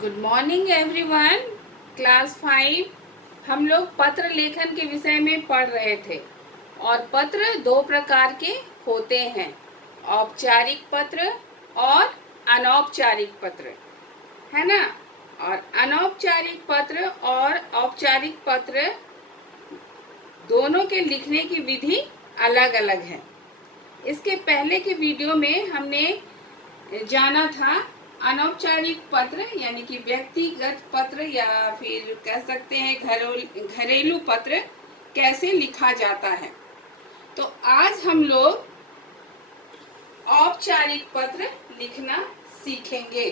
Good morning everyone. Class 5 हम लोग पत्र लेखन के विषय में पढ़ रहे थे और पत्र दो प्रकार के होते हैं, औपचारिक पत्र और अनौपचारिक पत्र, है ना। और अनौपचारिक पत्र और औपचारिक पत्र दोनों के लिखने की विधि अलग अलग है। इसके पहले के वीडियो में हमने जाना था अनौपचारिक पत्र यानी कि व्यक्तिगत पत्र या फिर कह सकते हैं घरेलू पत्र कैसे लिखा जाता है। तो आज हम लोग औपचारिक पत्र लिखना सीखेंगे।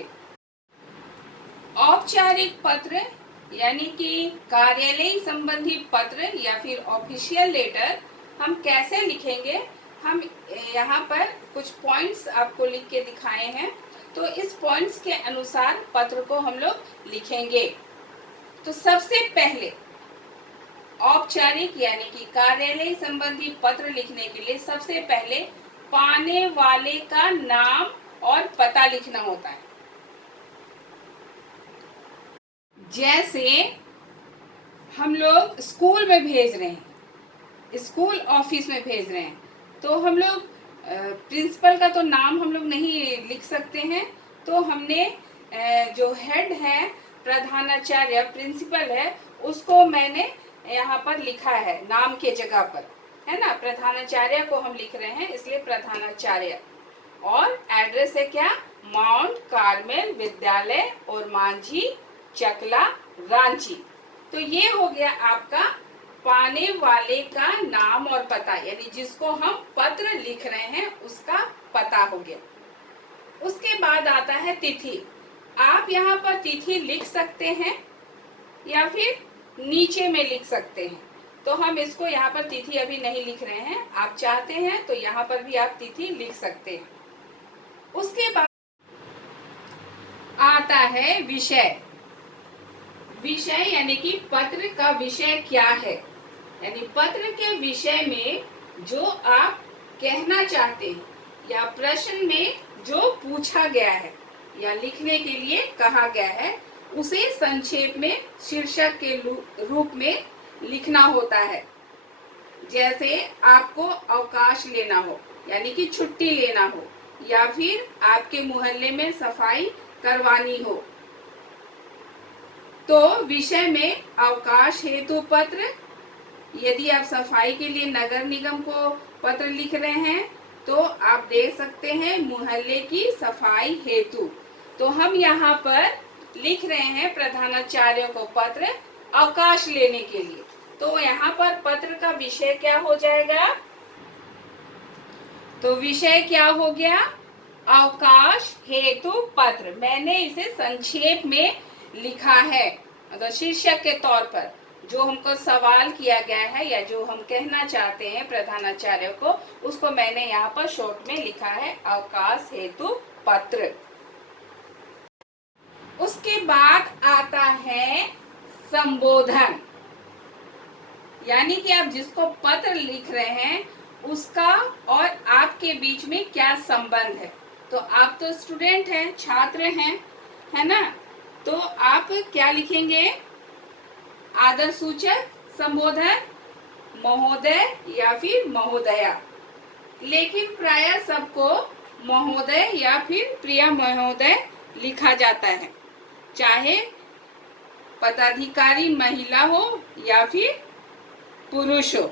औपचारिक पत्र यानी कि कार्यालय संबंधी पत्र या फिर ऑफिशियल लेटर हम कैसे लिखेंगे, हम यहाँ पर कुछ पॉइंट्स आपको लिख के दिखाए हैं। तो इस पॉइंट्स के अनुसार पत्र को हम लोग लिखेंगे। तो सबसे पहले औपचारिक यानी कि कार्यालय संबंधी पत्र लिखने के लिए सबसे पहले पाने वाले का नाम और पता लिखना होता है। जैसे हम लोग स्कूल में भेज रहे हैं, स्कूल ऑफिस में भेज रहे हैं, तो हम लोग प्रिंसिपल का तो नाम हम लोग नहीं लिख सकते हैं। तो हमने जो हेड है, प्रधानाचार्य प्रिंसिपल है, उसको मैंने यहाँ पर लिखा है नाम के जगह पर, है ना। प्रधानाचार्य को हम लिख रहे हैं इसलिए प्रधानाचार्य। और एड्रेस है क्या, माउंट कार्मेल विद्यालय और मांझी चकला रांची। तो ये हो गया आपका पाने वाले का नाम और पता, यानी जिसको हम पत्र लिख रहे हैं उसका पता हो गया। उसके बाद आता है तिथि। आप यहाँ पर तिथि लिख सकते हैं या फिर नीचे में लिख सकते हैं। तो हम इसको यहाँ पर तिथि अभी नहीं लिख रहे हैं, आप चाहते हैं तो यहाँ पर भी आप तिथि लिख सकते हैं। उसके बाद आता है विषय। विषय यानी कि पत्र का विषय क्या है, यानी पत्र के विषय में जो आप कहना चाहते हैं या प्रश्न में जो पूछा गया है या लिखने के लिए कहा गया है उसे संक्षेप में शीर्षक के रूप में लिखना होता है। जैसे आपको अवकाश लेना हो यानी कि छुट्टी लेना हो, या फिर आपके मोहल्ले में सफाई करवानी हो, तो विषय में अवकाश हेतु पत्र। यदि आप सफाई के लिए नगर निगम को पत्र लिख रहे हैं तो आप दे सकते हैं मोहल्ले की सफाई हेतु। तो हम यहाँ पर लिख रहे हैं प्रधानाचार्य को पत्र अवकाश लेने के लिए, तो यहाँ पर पत्र का विषय क्या हो जाएगा, तो विषय क्या हो गया, अवकाश हेतु पत्र। मैंने इसे संक्षेप में लिखा है, मतलब शीर्षक के तौर पर जो हमको सवाल किया गया है या जो हम कहना चाहते हैं प्रधानाचार्य को, उसको मैंने यहाँ पर शॉर्ट में लिखा है अवकाश हेतु पत्र। उसके बाद आता है संबोधन, यानी कि आप जिसको पत्र लिख रहे हैं उसका और आपके बीच में क्या संबंध है। तो आप तो स्टूडेंट हैं, छात्र हैं, है ना। तो आप क्या लिखेंगे, आदर सूचक संबोधन, महोदय या फिर महोदया। लेकिन प्रायः सबको महोदय या फिर प्रिय महोदय लिखा जाता है, चाहे पदाधिकारी महिला हो या फिर पुरुष हो,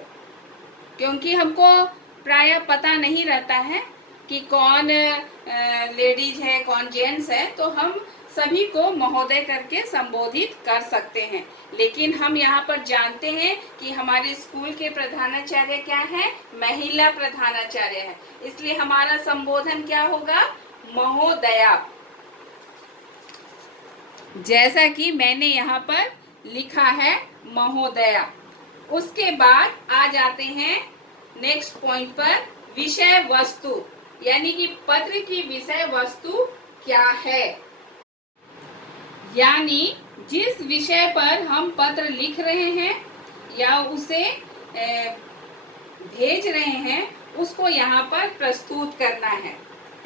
क्योंकि हमको प्रायः पता नहीं रहता है कि कौन लेडीज है कौन जेंट्स है, तो हम सभी को महोदय करके संबोधित कर सकते हैं। लेकिन हम यहाँ पर जानते हैं कि हमारे स्कूल के प्रधानाचार्य क्या है, महिला प्रधानाचार्य है, इसलिए हमारा संबोधन क्या होगा, महोदया। जैसा कि मैंने यहाँ पर लिखा है महोदया। उसके बाद आ जाते हैं नेक्स्ट पॉइंट पर, विषय वस्तु, यानी कि पत्र की विषय वस्तु क्या है, यानी जिस विषय पर हम पत्र लिख रहे हैं या उसे भेज रहे हैं उसको यहाँ पर प्रस्तुत करना है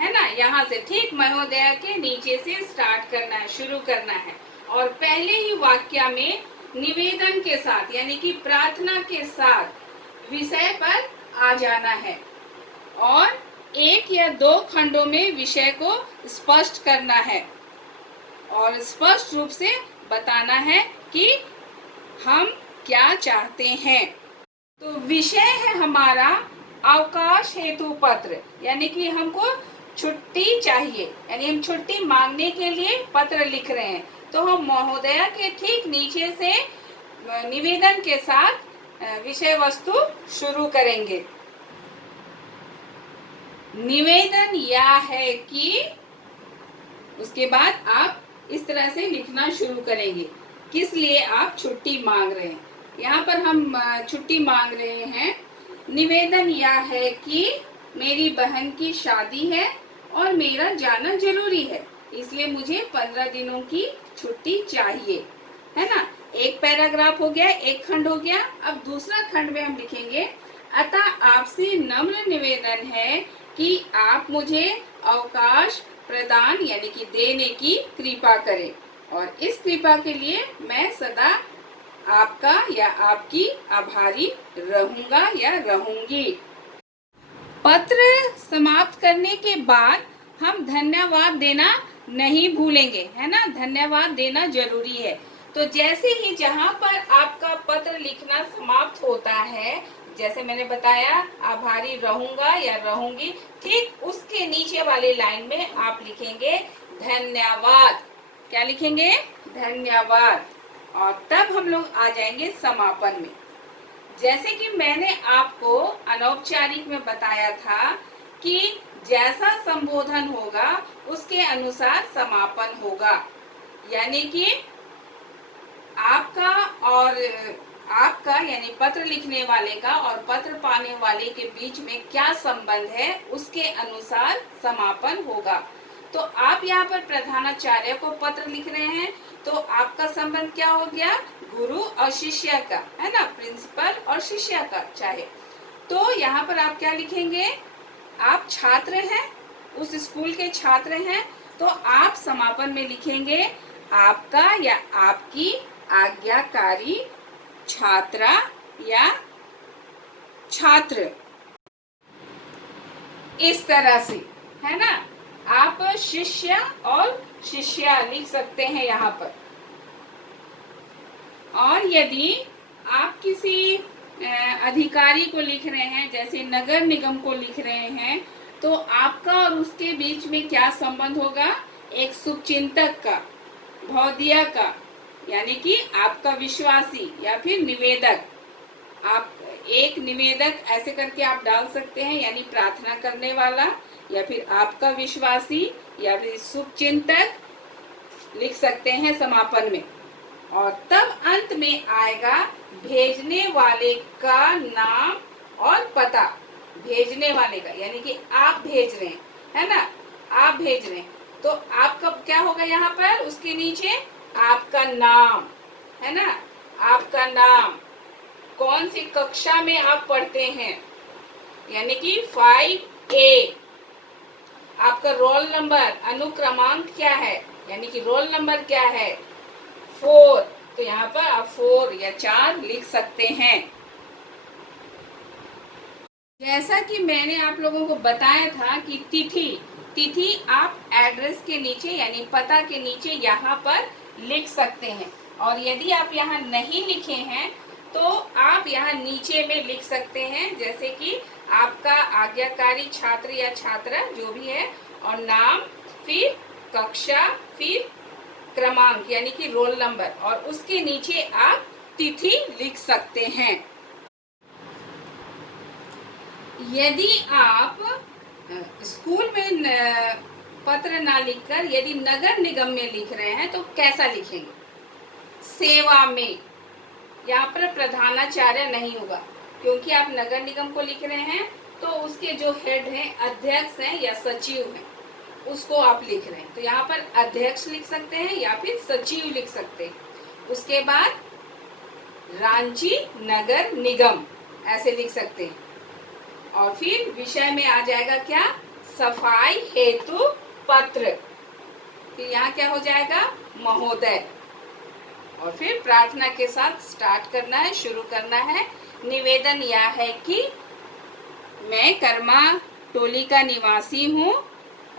है ना, यहाँ से ठीक महोदया के नीचे से स्टार्ट करना है, शुरू करना है। और पहले ही वाक्य में निवेदन के साथ यानी कि प्रार्थना के साथ विषय पर आ जाना है और एक या दो खंडों में विषय को स्पष्ट करना है और स्पष्ट रूप से बताना है कि हम क्या चाहते हैं। तो विषय है हमारा अवकाश हेतु पत्र, यानी कि हमको छुट्टी चाहिए, यानी हम छुट्टी मांगने के लिए पत्र लिख रहे हैं। तो हम महोदया के ठीक नीचे से निवेदन के साथ विषय वस्तु शुरू करेंगे। निवेदन यह है कि, उसके बाद आप इस तरह से लिखना शुरू करेंगे किस लिए आप छुट्टी मांग रहे हैं। यहाँ पर हम छुट्टी मांग रहे हैं। निवेदन यह है कि मेरी बहन की शादी है और मेरा जाना जरूरी है, इसलिए मुझे 15 दिनों की छुट्टी चाहिए, है ना। एक पैराग्राफ हो गया, एक खंड हो गया। अब दूसरा खंड में हम लिखेंगे, अतः आपसे नम्र निवेदन है कि आप मुझे अवकाश प्रदान यानी कि देने की कृपा करें और इस कृपा के लिए मैं सदा आपका या आपकी आभारी रहूंगा या रहूंगी। पत्र समाप्त करने के बाद हम धन्यवाद देना नहीं भूलेंगे, है ना। धन्यवाद देना जरूरी है। तो जैसे ही जहाँ पर आपका पत्र लिखना समाप्त होता है, जैसे मैंने बताया आभारी रहूंगा या रहूंगी, ठीक उसके नीचे वाली लाइन में आप लिखेंगे धन्यवाद। क्या लिखेंगे? धन्यवाद। और तब हम लोग आ जाएंगे समापन में। जैसे कि मैंने आपको अनौपचारिक में बताया था कि जैसा संबोधन होगा उसके अनुसार समापन होगा, यानी कि आपका यानी पत्र लिखने वाले का और पत्र पाने वाले के बीच में क्या संबंध है उसके अनुसार समापन होगा। तो आप यहाँ पर प्रधानाचार्य को पत्र लिख रहे हैं, तो आपका संबंध क्या हो गया? गुरु और शिष्य का, है ना, प्रिंसिपल और शिष्य का चाहे। तो यहाँ पर आप क्या लिखेंगे? आप छात्र हैं, उस स्कूल के छात्र हैं, तो आप समापन में लिखेंगे आपका या आपकी आज्ञाकारी छात्रा या छात्र, इस तरह से, है ना। आप शिष्य और शिष्या लिख सकते हैं यहाँ पर। और यदि आप किसी अधिकारी को लिख रहे हैं, जैसे नगर निगम को लिख रहे हैं, तो आपका और उसके बीच में क्या संबंध होगा? एक शुभचिंतक का, भौदिया का, यानी कि आपका विश्वासी या फिर निवेदक। आप एक निवेदक ऐसे करके आप डाल सकते हैं, यानी प्रार्थना करने वाला, या फिर आपका विश्वासी या फिर शुभचिंतक लिख सकते हैं समापन में। और तब अंत में आएगा भेजने वाले का नाम और पता। भेजने वाले का यानी कि आप भेज रहे हैं, है ना, आप भेज रहे हैं। तो आपका क्या होगा यहाँ पर? उसके नीचे आपका नाम, है ना, आपका नाम, कौन सी कक्षा में आप पढ़ते हैं, यानी कि 5A। आपका रोल नंबर, अनुक्रमांक क्या है, यानी कि रोल नंबर क्या है? 4। तो यहाँ पर आप 4 या 4 लिख सकते हैं। जैसा कि मैंने आप लोगों को बताया था कि तिथि आप एड्रेस के नीचे यानी पता के नीचे यहाँ पर लिख सकते हैं। और यदि आप यहाँ नहीं लिखे हैं तो आप यहाँ नीचे में लिख सकते हैं, जैसे कि आपका आज्ञाकारी छात्र या छात्रा जो भी है, और नाम, फिर कक्षा, फिर क्रमांक यानी कि रोल नंबर, और उसके नीचे आप तिथि लिख सकते हैं। यदि आप स्कूल में पत्र ना लिखकर यदि नगर निगम में लिख रहे हैं तो कैसा लिखेंगे? सेवा में। यहाँ पर प्रधानाचार्य नहीं होगा, क्योंकि आप नगर निगम को लिख रहे हैं तो उसके जो हेड हैं, अध्यक्ष हैं या सचिव हैं, उसको आप लिख रहे हैं। तो यहाँ पर अध्यक्ष लिख सकते हैं या फिर सचिव लिख सकते हैं। उसके बाद रांची नगर निगम ऐसे लिख सकते हैं। और फिर विषय में आ जाएगा क्या? सफाई हेतु पत्र। फिर यहाँ क्या हो जाएगा, महोदय। और फिर प्रार्थना के साथ स्टार्ट करना है, शुरू करना है। निवेदन यह है कि मैं कर्मा टोली का निवासी हूँ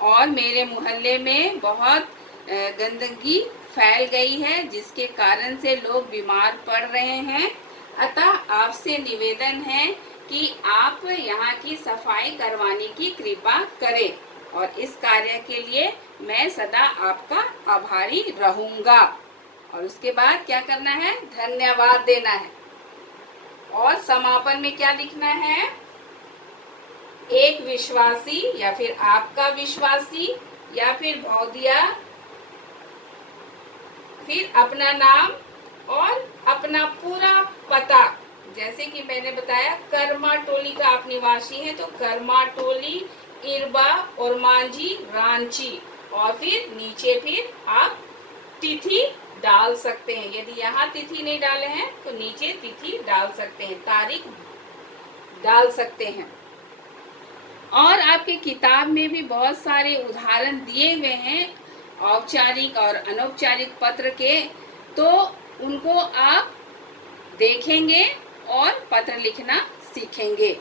और मेरे मोहल्ले में बहुत गंदगी फैल गई है, जिसके कारण से लोग बीमार पड़ रहे हैं। अतः आपसे निवेदन है कि आप यहाँ की सफाई करवाने की कृपा करें और इस कार्य के लिए मैं सदा आपका आभारी रहूँगा। और उसके बाद क्या करना है, धन्यवाद देना है। और समापन में क्या लिखना है, एक विश्वासी या फिर आपका विश्वासी या फिर भौदिया, फिर अपना नाम और अपना पूरा पता। जैसे कि मैंने बताया कर्मा टोली का आप निवासी हैं तो कर्मा टोली, इरबा और मांझी, रांची। और फिर नीचे फिर आप तिथि डाल सकते हैं। यदि यहाँ तिथि नहीं डाले हैं तो नीचे तिथि डाल सकते हैं, तारीख डाल सकते हैं। और आपके किताब में भी बहुत सारे उदाहरण दिए हुए हैं औपचारिक और अनौपचारिक पत्र के, तो उनको आप देखेंगे और पत्र लिखना सीखेंगे।